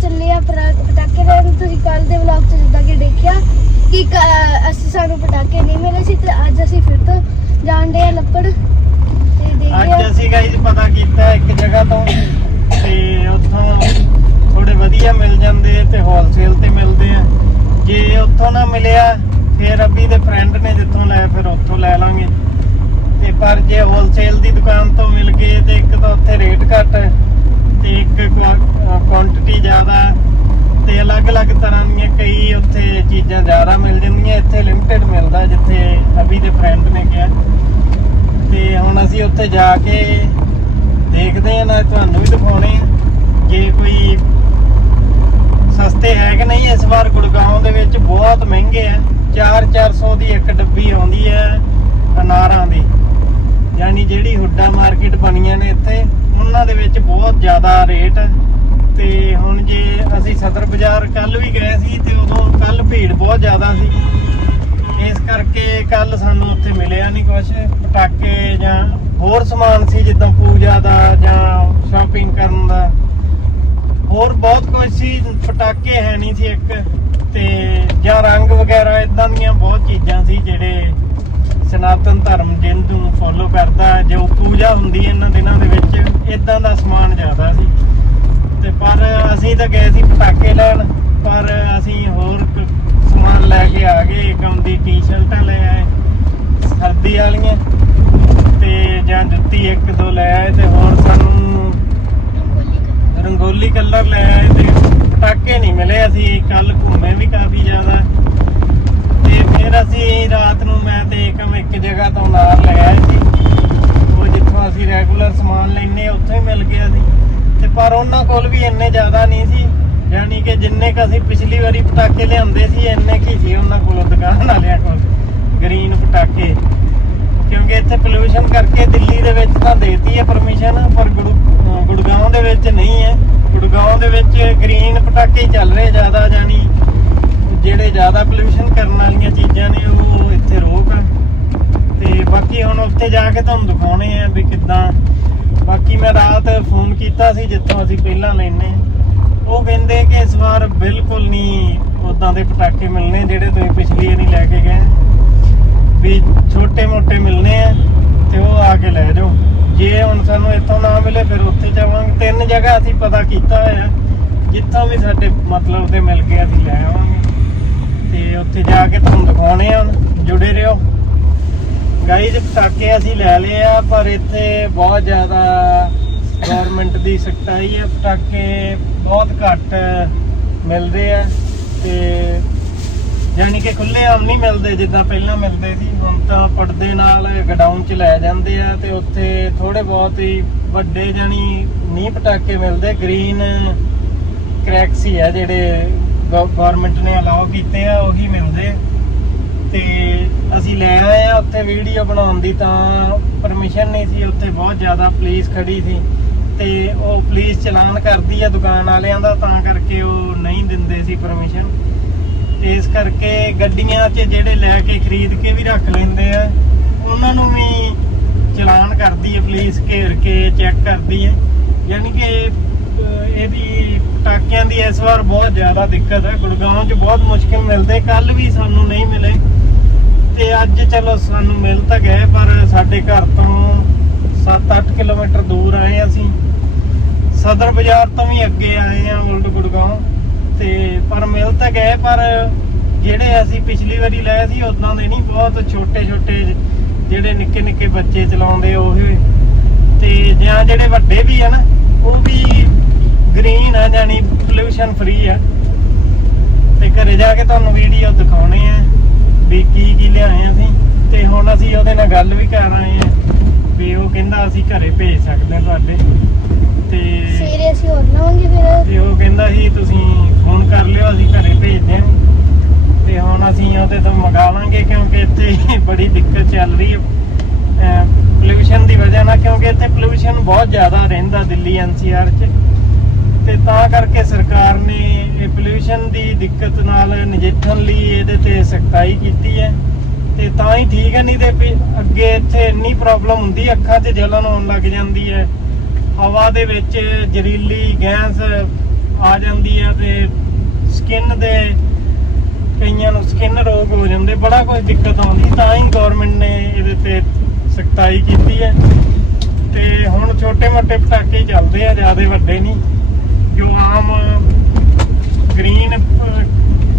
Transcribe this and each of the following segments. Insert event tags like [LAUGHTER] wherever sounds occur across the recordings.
ਚੱਲੇ ਆ ਪਟਾਕੇ ਲੈਣ ਤੁਸੀਂ ਕੱਲ ਦੇ ਵਲੌਗ 'ਚ ਜਿੱਦਾਂ ਕਿ ਦੇਖਿਆ ਕਿ ਅਸੀਂ ਸਾਨੂੰ ਪਟਾਕੇ ਨਹੀਂ ਮਿਲੇ ਸੀ ਤੇ ਅੱਜ ਅਸੀਂ ਫਿਰ ਤੋਂ ਜਾਣ ਆ ਲੱਪੜ ਤੇ ਅੱਜ ਅਸੀਂ ਗਾਈਜ਼ ਪਤਾ ਕੀਤਾ ਇੱਕ ਜਗ੍ਹਾ ਤੋਂ ਤੇ ਉੱਥੋਂ ਥੋੜੇ ਵਧੀਆ ਮਿਲ ਜਾਂਦੇ ਤੇ ਹੋਲਸੇਲ ਤੇ ਮਿਲਦੇ ਆ। ਜੇ ਉੱਥੋਂ ਨਾ ਮਿਲਿਆ, ਫਿਰ ਅਭੀ ਦੇ ਫਰੈਂਡ ਨੇ ਜਿੱਥੋਂ ਲਿਆ ਫਿਰ ਉੱਥੋਂ ਲੈ ਲਾਂਗੇ। ਤੇ ਪਰ ਜੇ ਹੋਲਸੇਲ ਦੀ ਦੁਕਾਨ ਤੋਂ ਮਿਲ ਗਏ ਤੇ ਇੱਕ ਤਾਂ ਉੱਥੇ ਰੇਟ ਘੱਟ ਤੇ ਇੱਕ ਕੁਆਂਟੀਟੀ ਜ਼ਿਆਦਾ ਤੇ ਅਲੱਗ-ਅਲੱਗ ਤਰ੍ਹਾਂ ਦੀਆਂ ਕਈ ਉੱਥੇ ਚੀਜ਼ਾਂ ਜ਼ਿਆਦਾ ਮਿਲ ਜਾਂਦੀਆਂ। ਇੱਥੇ ਲਿਮਟਿਡ ਮਿਲਦਾ ਜਿੱਥੇ ਅਭੀ ਦੇ ਫਰੈਂਡ ਨੇ ਕਿਹਾ। ਤੇ ਹੁਣ ਅਸੀਂ ਉੱਥੇ ਜਾ ਕੇ ਦੇਖਦੇ ਹਾਂ ਨਾ ਤੁਹਾਨੂੰ ਵੀ ਦਿਖਾਉਣੇ ਆ ਜੇ ਕੋਈ ਸਸਤੇ ਹੈ ਕਿ ਨਹੀਂ, ਇਸ ਵਾਰ ਗੁੜਗਾਉਂ ਦੇ ਵਿੱਚ ਬਹੁਤ ਮਹਿੰਗੇ ਆ 4-400 ਦੀ ਇੱਕ ਡੱਬੀ ਆਉਂਦੀ ਹੈ ਅਨਾਰਾਂ ਦੀ। ਯਾਨੀ ਜਿਹੜੀ ਹੁੱਡਾ ਮਾਰਕੀਟ ਬਣੀਆਂ ਨੇ ਇੱਥੇ, ਉਹਨਾਂ ਦੇ ਵਿੱਚ ਬਹੁਤ ਜ਼ਿਆਦਾ ਰੇਟ ਤੇ ਹੁਣ ਜੇ ਅਸੀਂ ਸਦਰ ਬਾਜ਼ਾਰ ਕੱਲ ਵੀ ਗਏ ਸੀ ਤੇ ਉਦੋਂ ਕੱਲ ਭੀੜ ਬਹੁਤ ਜ਼ਿਆਦਾ ਸੀ। ਇਸ ਕਰਕੇ ਕੱਲ ਸਾਨੂੰ ਉੱਥੇ ਮਿਲਿਆ ਨਹੀਂ ਕੁਝ ਪਟਾਕੇ ਜਾਂ ਹੋਰ ਸਮਾਨ ਸੀ, ਜਿੱਦਾਂ ਪੂਜਾ ਦਾ ਜਾਂ ਸ਼ਾਪਿੰਗ ਕਰਨ ਦਾ। ਹੋਰ ਬਹੁਤ ਕੁਝ ਸੀ, ਪਟਾਕੇ ਹੈ ਨਹੀਂ ਸੀ ਇੱਕ। ਤੇ ਜਾਂ ਰੰਗ ਵਗੈਰਾ, ਇਦਾਂ ਦੀਆਂ ਬਹੁਤ ਚੀਜ਼ਾਂ ਸੀ ਜਿਹੜੇ ਸਨਾਤਨ ਧਰਮ ਜਿਹਨੂੰ ਫੋਲੋ ਕਰਦਾ ਜੋ ਪੂਜਾ ਹੁੰਦੀ ਇਹਨਾਂ ਦਿਨਾਂ ਦੇ ਵਿੱਚ ਇਦਾਂ ਦਾ ਸਮਾਨ ਜ਼ਿਆਦਾ ਸੀ। ਤੇ ਪਰ ਅਸੀਂ ਤਾਂ ਗਏ ਸੀ ਪਟਾਕੇ ਲੈਣ, ਪਰ ਅਸੀਂ ਹੋਰ ਕ- ਸਮਾਨ ਲੈ ਕੇ ਆ ਗਏ। ਕੰਮ ਦੀ ਟੀ-ਸ਼ਰਟਾਂ ਲੈ ਆਏ ਸਰਦੀ ਵਾਲੀਆਂ, ਤੇ ਜਾਂ ਜੁੱਤੀ ਇੱਕ, ਦੋ ਲੈ ਆਏ, ਤੇ ਹੋਰ ਸਾਨੂੰ ਰੰਗੋਲੀ ਕਲਰ ਲੈ ਆਏ, ਤੇ ਪਟਾਕੇ ਨਹੀਂ ਮਿਲੇ। ਅਸੀਂ ਕੱਲ ਘੁੰਮੇ ਵੀ ਕਾਫੀ ਜ਼ਿਆਦਾ। ਫਿਰ ਅਸੀਂ ਰਾਤ ਨੂੰ ਮੈਂ ਤੇ ਏਕਮ ਇੱਕ ਜਗ੍ਹਾ ਤੋਂ ਨਾਰ ਲੈ ਸੀ। ਉਹ ਜਿੱਥੋਂ ਅਸੀਂ ਰੈਗੂਲਰ ਸਮਾਨ ਲੈਨੇ ਉੱਥੇ ਹੀ ਮਿਲ ਗਿਆ ਸੀ। ਤੇ ਪਰ ਉਹਨਾਂ ਕੋਲ ਵੀ ਇੰਨੇ ਜ਼ਿਆਦਾ ਨਹੀਂ ਸੀ, ਯਾਨੀ ਕਿ ਜਿੰਨੇ ਕ ਅਸੀਂ ਪਿਛਲੀ ਵਾਰੀ ਪਟਾਕੇ ਲਿਆਂਦੇ ਸੀ, ਇੰਨੇ ਕੀ ਸੀ ਉਹਨਾਂ ਕੋਲ ਦੁਕਾਨ ਵਾਲਿਆਂ ਕੋਲ ਗ੍ਰੀਨ ਪਟਾਕੇ। ਕਿਉਂਕਿ ਇੱਥੇ ਪੋਲੂਸ਼ਨ ਕਰਕੇ ਦਿੱਲੀ ਦੇ ਵਿੱਚ ਤਾਂ ਦੇਤੀ ਹੈ ਪਰਮਿਸ਼ਨ ਪਰ ਗੁਰੂ ਗੁੜਗਾਉਂ ਦੇ ਵਿੱਚ ਨਹੀਂ ਹੈ। ਗੁੜਗਾਉਂ ਦੇ ਵਿੱਚ ਗ੍ਰੀਨ ਪਟਾਕੇ ਚੱਲ ਰਹੇ ਜ਼ਿਆਦਾ ਜਾਨੀ ਜਿਹੜੇ ਜ਼ਿਆਦਾ ਪੋਲੂਸ਼ਨ ਕਰਨ ਵਾਲੀਆਂ ਚੀਜ਼ਾਂ ਨੇ ਉਹ ਇੱਥੇ ਰੋਕ। ਆ ਤੇ ਬਾਕੀ ਹੁਣ ਉੱਥੇ ਜਾ ਕੇ ਤੁਹਾਨੂੰ ਦਿਖਾਉਣੇ ਆ ਵੀ ਕਿੱਦਾਂ। ਬਾਕੀ ਮੈਂ ਰਾਤ ਫੋਨ ਕੀਤਾ ਸੀ, ਜਿੱਥੋਂ ਅਸੀਂ ਪਹਿਲਾਂ ਲੈਨੇ ਉਹ ਕਹਿੰਦੇ ਕਿ ਇਸ ਵਾਰ ਬਿਲਕੁਲ ਨਹੀਂ ਉਦਾਂ ਦੇ ਪਟਾਕੇ ਮਿਲਣੇ ਜਿਹੜੇ ਤੁਸੀਂ ਪਿਛਲੀ ਵਾਰੀ ਲੈ ਕੇ ਗਏ। ਵੀ ਛੋਟੇ ਮੋਟੇ ਮਿਲਨੇ ਆ ਤੇ ਉਹ ਆ ਕੇ ਲੈ ਜਾਓ। ਜੇ ਹੁਣ ਸਾਨੂੰ ਇੱਥੋਂ ਨਾ ਮਿਲੇ, ਫਿਰ ਉੱਥੇ ਜਾਵਾਂਗੇ। ਤਿੰਨ ਜਗ੍ਹਾ ਅਸੀਂ ਪਤਾ ਕੀਤਾ ਹੋਇਆ। ਜਿੱਥੋਂ ਵੀ ਸਾਡੇ ਮਤਲਬ ਦੇ ਮਿਲ ਗਏ, ਅਸੀਂ ਲੈ ਆਵਾਂਗੇ। ਉੱਥੇ ਜਾ ਕੇ ਤੁਹਾਨੂੰ ਦਿਖਾਉਣੇ ਆ ਹੁਣ ਜੁੜੇ ਰਹੋ। ਗਾਈਜ਼ ਪਟਾਕੇ ਅਸੀਂ ਲੈ ਲਏ ਆ, ਪਰ ਇੱਥੇ ਬਹੁਤ ਜ਼ਿਆਦਾ ਗਵਰਨਮੈਂਟ ਦੀ ਸਖਤਾਈ ਹੈ ਪਟਾਕੇ ਬਹੁਤ ਘੱਟ ਮਿਲਦੇ ਆ ਤੇ ਯਾਨੀ ਕਿ ਖੁੱਲੇ ਆਮ ਨਹੀਂ ਮਿਲਦੇ ਜਿੱਦਾਂ ਪਹਿਲਾਂ ਮਿਲਦੇ ਸੀ। ਹੁਣ ਤਾਂ ਪਰਦੇ ਨਾਲ ਗਡਾਊਨ 'ਚ ਲੈ ਜਾਂਦੇ ਆ ਤੇ ਉੱਥੇ ਥੋੜੇ ਬਹੁਤ ਹੀ ਵੱਡੇ ਜਾਨੀ ਨਹੀਂ ਪਟਾਕੇ ਮਿਲਦੇ। ਗ੍ਰੀਨ ਕ੍ਰੈਕਸ ਹੀ ਆ ਜਿਹੜੇ ਗਵਰਨਮੈਂਟ ਨੇ ਅਲਾਉ ਕੀਤੇ ਆ, ਉਹੀ ਮਿਲਦੇ। ਤੇ ਅਸੀਂ ਲੈ ਆਏ ਆ, ਉੱਥੇ ਵੀਡੀਓ ਬਣਾਉਣ ਦੀ ਤਾਂ ਪਰਮਿਸ਼ਨ ਨਹੀਂ ਸੀ, ਉੱਥੇ ਬਹੁਤ ਜ਼ਿਆਦਾ ਪੁਲਿਸ ਖੜੀ ਸੀ। ਤੇ ਉਹ ਪੁਲਿਸ ਚਲਾਨ ਕਰਦੀ ਆ ਦੁਕਾਨ ਵਾਲਿਆਂ ਦਾ, ਤਾਂ ਕਰਕੇ ਉਹ ਨਹੀਂ ਦਿੰਦੇ ਸੀ ਪਰਮਿਸ਼ਨ ਇਸ ਕਰਕੇ ਗੱਡੀਆਂ 'ਚ ਜਿਹੜੇ ਲੈ ਕੇ ਖਰੀਦ ਕੇ ਵੀ ਰੱਖ ਲੈਂਦੇ ਆ, ਉਹਨਾਂ ਨੂੰ ਵੀ ਚਲਾਨ ਕਰਦੀ ਹੈ ਪੁਲਿਸ ਘੇਰ ਕੇ ਚੈੱਕ ਕਰਦੀ ਹੈ ਯਾਨੀ ਕਿ ਇਹਦੀ ਦੀ ਇਸ ਵਾਰ ਬਹੁਤ ਜ਼ਿਆਦਾ ਦਿੱਕਤ ਹੈ। ਗੁੜਗਾਉਂ 'ਚ ਬਹੁਤ ਮੁਸ਼ਕਿਲ ਮਿਲਦੇ ਕੱਲ ਵੀ ਸਾਨੂੰ ਨਹੀਂ ਮਿਲੇ। ਤੇ ਅੱਜ ਚਲੋ ਸਾਨੂੰ ਮਿਲ ਤਾਂ ਗਏ, ਪਰ ਸਾਡੇ ਘਰ ਤੋਂ 7-8 ਕਿਲੋਮੀਟਰ ਦੂਰ ਆਏ ਅਸੀਂ। ਸਦਰ ਬਾਜ਼ਾਰ ਤੋਂ ਵੀ ਅੱਗੇ ਆਏ ਆ ਓਲਡ ਗੁੜਗਾਉਂ। ਤੇ ਪਰ ਮਿਲ ਤਾਂ ਗਏ, ਪਰ ਜਿਹੜੇ ਅਸੀਂ ਪਿਛਲੀ ਵਾਰੀ ਲਏ ਸੀ ਉਦਾਂ ਦੇ ਨਹੀਂ। ਬਹੁਤ ਛੋਟੇ ਛੋਟੇ ਜਿਹੜੇ ਨਿੱਕੇ ਨਿੱਕੇ ਬੱਚੇ ਚਲਾਉਂਦੇ ਉਹ। ਤੇ ਜਾਂ ਜਿਹੜੇ ਵੱਡੇ ਵੀ ਆ ਉਹ ਵੀ ਗ੍ਰੀਨ ਆ ਜਾਨੀ ਪੋਲੂਸ਼ਨ ਫ੍ਰੀ ਆ। ਤੇ ਘਰੇ ਜਾ ਕੇ ਤੁਹਾਨੂੰ ਵੀਡੀਓ ਦਿਖਾਉਣੇ ਆ ਵੀ ਕੀ ਕੀ ਲਿਆਏ ਅਸੀਂ। ਤੇ ਹੁਣ ਅਸੀਂ ਉਹਦੇ ਨਾਲ ਗੱਲ ਵੀ ਕਰ ਆਏ ਆ ਵੀ ਉਹ ਕਹਿੰਦਾ ਅਸੀਂ ਘਰੇ ਭੇਜ ਸਕਦੇ ਹਾਂ ਤੁਹਾਡੇ। ਤੇ ਸਵੇਰੇ ਅਸੀਂ ਹੋਰ ਲਵਾਂਗੇ ਫਿਰ। ਤੇ ਉਹ ਕਹਿੰਦਾ ਸੀ ਤੁਸੀਂ ਫੋਨ ਕਰ ਲਿਓ ਅਸੀਂ ਘਰੇ ਭੇਜ ਦਿਆਂਗੇ ਤੇ ਹੁਣ ਅਸੀਂ ਉਹਦੇ ਤੋਂ ਮੰਗਾ ਲਾਂਗੇ ਕਿਉਂਕਿ ਇੱਥੇ [LAUGHS] ਬੜੀ ਦਿੱਕਤ ਚੱਲ ਰਹੀ ਹੈ। ਪੋਲੂਸ਼ਨ ਦੀ ਵਜ੍ਹਾ ਨਾਲ ਕਿਉਂਕਿ ਇੱਥੇ ਪੋਲੂਸ਼ਨ ਬਹੁਤ ਜ਼ਿਆਦਾ ਰਹਿੰਦਾ ਦਿੱਲੀ ਐਨਸੀਆਰ 'ਚ। ਤੇ ਤਾਂ ਕਰਕੇ ਸਰਕਾਰ ਨੇ ਇਹ ਪੋਲੂਸ਼ਨ ਦੀ ਦਿੱਕਤ ਨਾਲ ਨਜਿੱਠਣ ਲਈ ਇਹਦੇ ਤੇ ਸਖਤਾਈ ਕੀਤੀ ਹੈ। ਤੇ ਤਾਂ ਹੀ ਠੀਕ ਹੈ, ਨਹੀਂ ਤੇ ਵੀ ਅੱਗੇ ਇੱਥੇ ਇੰਨੀ ਪ੍ਰੋਬਲਮ ਹੁੰਦੀ, ਅੱਖਾਂ 'ਚ ਜਲਨ ਹੋਣ ਲੱਗ ਜਾਂਦੀ ਹੈ। ਹਵਾ ਦੇ ਵਿੱਚ ਜ਼ਹਿਰੀਲੀ ਗੈਸ ਆ ਜਾਂਦੀ ਹੈ ਤੇ ਸਕਿਨ ਦੇ ਕਈਆਂ ਨੂੰ ਸਕਿਨ ਰੋਗ ਹੋ ਜਾਂਦੇ, ਬੜਾ ਕੁਝ ਦਿੱਕਤ ਆਉਂਦੀ। ਤਾਂ ਹੀ ਗਵਰਨਮੈਂਟ ਨੇ ਇਹਦੇ ਤੇ ਸਖਤਾਈ ਕੀਤੀ ਹੈ। ਤੇ ਹੁਣ ਛੋਟੇ-ਮੋਟੇ ਪਟਾਕੇ ਚੱਲਦੇ ਆ, ਜ਼ਿਆਦਾ ਵੱਡੇ ਨਹੀਂ। ਜੋ ਆਮ ਗ੍ਰੀਨ,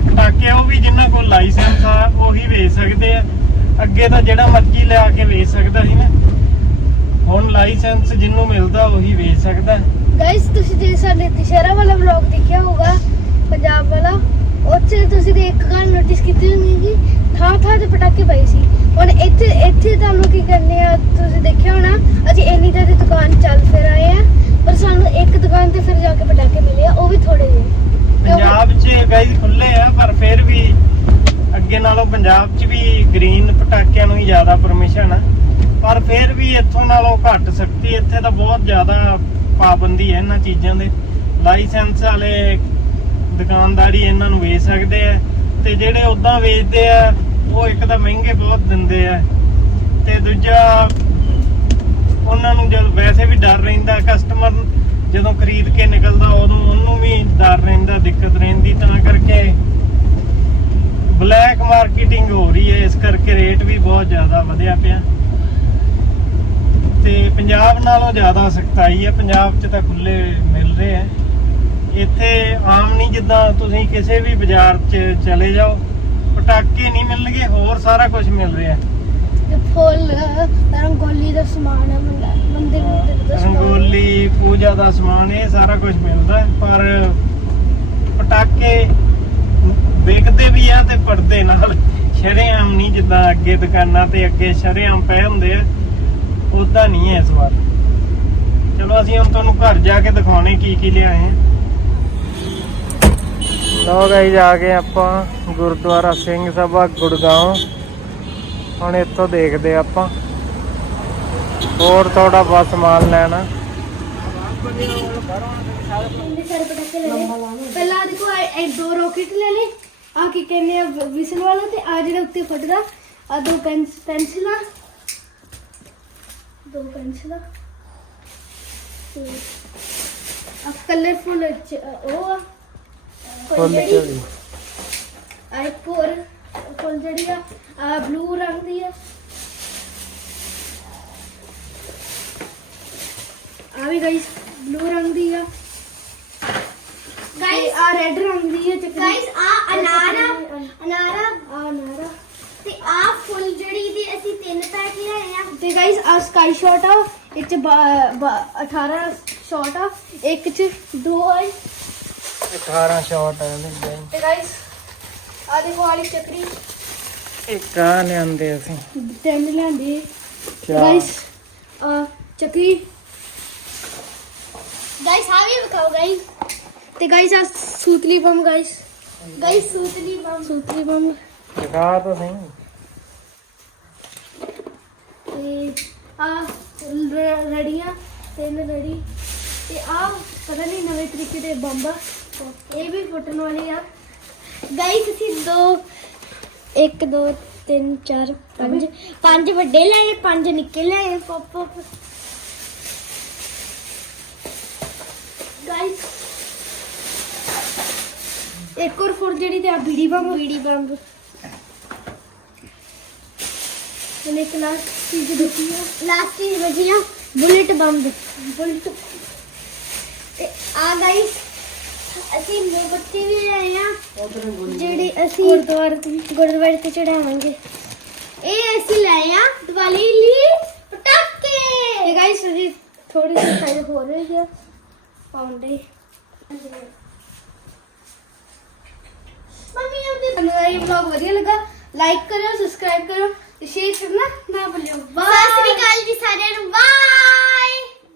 ਪਟਾਕੇ ਆ ਉਹ ਵੀ ਜਿਨ੍ਹਾਂ ਕੋਲ ਲਾਇਸੈਂਸ ਆ, ਉਹੀ ਵੇਚ ਸਕਦੇ ਆ। ਅੱਗੇ ਤਾਂ ਜਿਹੜਾ ਮਰਜ਼ੀ ਲਿਆ ਕੇ ਵੇਚ ਸਕਦਾ ਸੀ ਨਾ। ਹੁਣ ਲਾਇਸੈਂਸ ਜਿੰਨੂੰ ਮਿਲਦਾ, ਉਹੀ ਵੇਚ ਸਕਦਾ। ਗਾਇਸ ਤੁਸੀਂ ਜੇ ਸਾਡੇ ਦੁਸ਼ਹਿਰਾ ਵਾਲਾ ਵਲੌਗ ਦੇਖਿਆ ਹੋਊਗਾ, ਪੰਜਾਬ ਵਾਲਾ, ਉੱਥੇ ਤੁਸੀਂ ਦੇ ਇੱਕ ਗੱਲ ਨੋਟਿਸ ਕੀਤੀ ਹੋਣੀ ਕਿ ਥਾਂ ਥਾਂ ਤੇ ਪਟਾਕੇ ਪਏ ਸੀ। ਹੁਣ ਇੱਥੇ ਇੱਥੇ ਤੁਹਾਨੂੰ ਕੀ ਕਰਨੇ ਆ, ਤੁਸੀਂ ਦੇਖਿਆ ਹੋਣਾ, ਅਸੀਂ ਇੰਨੀ ਤਾਂ ਦੁਕਾਨ ਚੱਲ ਫਿਰ ਆਏ ਆ। ਸਾਨੂੰ ਇੱਕ ਦੁਕਾਨ ਤੇ ਫਿਰ ਜਾ ਕੇ ਪਟਾਕੇ ਮਿਲੇ ਆ, ਉਹ ਵੀ ਥੋੜੇ ਜਿਹੇ। ਕਿਉਂਕਿ- ਪੰਜਾਬ 'ਚ ਗਾਈਜ਼ ਖੁੱਲੇ ਆ, ਪਰ ਫਿਰ ਵੀ ਅੱਗੇ ਨਾਲੋਂ ਪੰਜਾਬ 'ਚ ਵੀ ਗ੍ਰੀਨ ਪਟਾਕਿਆਂ ਨੂੰ ਹੀ ਜ਼ਿਆਦਾ ਪਰਮਿਸ਼ਨ ਆ। ਪਰ ਫਿਰ ਵੀ ਇੱਥੋਂ ਨਾਲੋਂ ਘੱਟ ਸਕਦੀ ਇੱਥੇ ਤਾਂ ਬਹੁਤ ਜ਼ਿਆਦਾ ਪਾਬੰਦੀ ਹੈ ਇਹਨਾਂ ਚੀਜ਼ਾਂ ਦੇ। ਲਾਇਸੈਂਸ ਵਾਲੇ ਦੁਕਾਨਦਾਰੀ ਇਹਨਾਂ ਨੂੰ ਵੇਚ ਸਕਦੇ ਆ, ਤੇ ਜਿਹੜੇ ਉਦਾਂ ਵੇਚਦੇ ਆ, ਉਹ ਇੱਕ ਤਾਂ ਮਹਿੰਗੇ ਬਹੁਤ ਦਿੰਦੇ ਆ। ਤੇ ਦੂਜਾ ਉਹਨਾਂ ਨੂੰ ਜਦ ਵੈਸੇ ਵੀ ਡਰ ਰਹਿੰਦਾ ਕਸਟਮਰ ਜਦੋਂ ਖਰੀਦ ਕੇ ਨਿਕਲਦਾ, ਉਦੋਂ ਉਹਨੂੰ ਵੀ ਡਰ ਰਹਿੰਦਾ, ਦਿੱਕਤ ਰਹਿੰਦੀ। ਤਾਂ ਕਰਕੇ ਬਲੈਕ ਮਾਰਕੀਟਿੰਗ ਹੋ ਰਹੀ ਹੈ। ਇਸ ਕਰਕੇ ਰੇਟ ਵੀ ਬਹੁਤ ਜ਼ਿਆਦਾ ਵਧਿਆ ਪਿਆ। ਤੇ ਪੰਜਾਬ ਨਾਲੋਂ ਜ਼ਿਆਦਾ ਸਖਤਾਈ ਹੈ। ਪੰਜਾਬ 'ਚ ਤਾਂ ਖੁੱਲੇ ਮਿਲ ਰਹੇ ਆ ਇੱਥੇ ਆਮ ਨਹੀਂ, ਜਿੱਦਾਂ ਤੁਸੀਂ ਕਿਸੇ ਵੀ ਬਾਜ਼ਾਰ 'ਚ ਚਲੇ ਜਾਓ, ਪਟਾਕੇ ਨਹੀਂ ਮਿਲਣਗੇ, ਹੋਰ ਸਾਰਾ ਕੁਝ ਮਿਲ ਰਿਹਾ। ਤੇ ਫੁੱਲ ਰੰਗੋਲੀ ਦਾ ਸਮਾਨ ਹੈ ਮੰਗਾ- ਮੰਦਿਰ ਮੰਦਿਰ ਦਾ ਸਮਾਨ ਰੰਗੋਲੀ ਪੂਜਾ ਦਾ ਸਮਾਨ ਇਹ ਸਾਰਾ ਕੁਝ ਮਿਲਦਾ ਹੈ, ਪਰ ਪਟਾਕੇ ਵਿਕਦੇ ਵੀ ਆ ਤੇ ਪੜਦੇ ਨਾਲ। ਸ਼ਰੇਆਮ ਨਹੀਂ ਜਿੱਦਾਂ ਅੱਗੇ ਦੁਕਾਨਾਂ ਤੇ ਅੱਗੇ ਸ਼ਰੇਆਮ ਪਏ ਹੁੰਦੇ ਆ ਉਦਾਂ ਨਹੀਂ ਹੈ ਇਸ ਵਾਰ। ਚਲੋ ਅਸੀਂ ਹੁਣ ਤੁਹਾਨੂੰ ਘਰ ਜਾ ਕੇ ਦਿਖਾਉਣੇ ਕੀ ਕੀ ਲਿਆਏ ਆ। ਲੋ ਗਾਈ ਜਾ ਕੇ ਆਪਾਂ ਗੁਰਦੁਆਰਾ ਸਿੰਘ ਸਭਾ ਗੁੜਗਾਉਂ ਹੁਣ ਇੱਥੋਂ ਦੇਖਦੇ ਆਪਾਂ। ਹੋਰ ਥੋੜਾ ਬਹੁਤ ਸਮਾਨ ਲੈਣਾ। ਪਹਿਲਾਂ ਦੇਖੋ ਇਹ ਦੋ ਰੋਕਟ ਲੈ ਲੈ ਆ ਕੀ ਕਹਿੰਦੇ ਆ ਵਿਸਲ ਵਾਲਾ ਤੇ ਆ ਜਿਹੜਾ ਉੱਤੇ ਫਟਦਾ ਆ ਦੋ ਪੈਨਸ ਪੈਨਸਿਲਾਂ ਦੋ ਪੈਨਸਿਲਾਂ ਤੇ ਆ ਕਲਰਫੁਲ ਉਹ ਆ। ਫੁੱਲ ਫੁੱਲਝੜੀ। ਝੜੀ। ਆ ਫੁੱਲ ਜਿਹੜੀ ਆ ਆ ਬਲੂ ਰੰਗ ਦੀ ਆ। ਆ ਵੀ ਗਾਇਸ ਬਲੂ ਰੰਗ ਦੀ ਆ। ਗਾਇਸ ਆ ਰੈੱਡ ਰੰਗ ਦੀ ਆ ਚੱਕਰੀ। ਗਾਇਸ ਆ ਅਨਾਰ ਆ। ਅਨਾਰ। ਆ ਅਨਾਰ। ਤੇ ਆ ਫੁੱਲ ਜਿਹੜੀ ਦੀ ਅਸੀਂ ਤਿੰਨ ਪੈਕ ਲਿਆਏ ਆ। ਤੇ ਗਾਇਸ ਆ ਸਕਾਈ ਸ਼ਾਟ ਆ। ਇਹ ਚ 18 ਸ਼ਾਟ ਆ। ਇੱਕ ਚ ਦੋ ਆ 18 ਸ਼ਾਟ ਆ ਇਹਦੇ ਤੇ ਗਾਇਸ ਆ ਦੇਖੋ ਵਾਲੀ ਚੱਕਰੀ। ਇੱਕ ਆ ਲਿਆਂਦੇ ਅਸੀਂ। ਤਿੰਨ ਲੈਂਦੇ ਚਾਰ। ਗਾਇਸ ਆ ਚੱਕਰੀ। ਗਾਇਸ ਆ ਵੀ ਵਿਖਾਓ ਗਾਇਸ। ਤੇ ਗਾਇਸ ਆ ਸੂਤਲੀ ਬੰਮ ਗਾਇਸ। ਗਾਇਸ ਸੂਤਲੀ ਬੰਬ ਸੂਤਲੀ ਬੰਮ। ਦਿਖਾ ਤਾਂ ਸਹੀ। ਤੇ ਆ ਰ- ਰੜੀਆਂ ਤਿੰਨ ਰੜੀ। ਤੇ ਆ ਪਤਾ ਨਹੀਂ ਨਵੇਂ ਤਰੀਕੇ ਦੇ ਬੰਬ ਆ। ਇਹ ਵੀ ਫੁੱਟਣ ਵਾਲੇ ਆ। ਗਾਇਸ ਅਸੀਂ ਦੋ 1 2 3 4 5 ਪੰਜ ਵੱਡੇ ਲਏ ਪੰਜ ਨਿੱਕੇ ਲਏ ਪop pop ਗਾਇਸ ਇੱਕ ਹੋਰ ਫੁੱਟ ਜਿਹੜੀ ਤੇ ਆ ਬੀੜੀ ਬੰਬ। ਬੀੜੀ ਬੰਬ। ਤੇ ਇੱਕ ਲਾਸਟ ਚੀਜ਼ ਦਿੱਤੀ ਆ। ਲਾਸਟ ਚੀਜ਼ ਬਚੀਆਂ ਬੁਲਟ ਬੰਬ। ਬੁਲਟ। ਤੇ ਆ ਗਾਇਸ ਅਸੀਂ ਮੋਮਬੱਤੀ ਵੀ ਲਏ ਆ ਜਿਹੜੇ ਅਸੀਂ ਗੁਰਦੁਆਰੇ ਗੁਰਦੁਆਰੇ ਤੇ ਚੜਾਵਾਂਗੇ। ਇਹ ਅਸੀਂ ਲਏ ਆ ਦੀਵਾਲੀ ਲਈ ਪਟਾਕੇ। ਤੇ ਗਾਇਸ ਅਸੀਂ ਥੋੜੀ ਜਿਹੀ ਸਾਈਡ ਹੋ ਰਹੀ ਹੈ ਪਾਉਂਦੇ। ਮੰਮੀ ਉਹਦੇ ਇਹ ਵਲੌਗ ਵਧੀਆ ਲੱਗਾ ਲਾਈਕ ਕਰਿਓ ਸਬਸਕ੍ਰਾਈਬ ਕਰਿਓ ਤੇ ਸ਼ੇਅਰ ਕਰਨਾ ਨਾ ਭੁੱਲਿਓ। ਸਤਿ ਸ੍ਰੀ ਅਕਾਲ ਜੀ ਸਾਰਿਆਂ ਨੂੰ। ਬਾਏ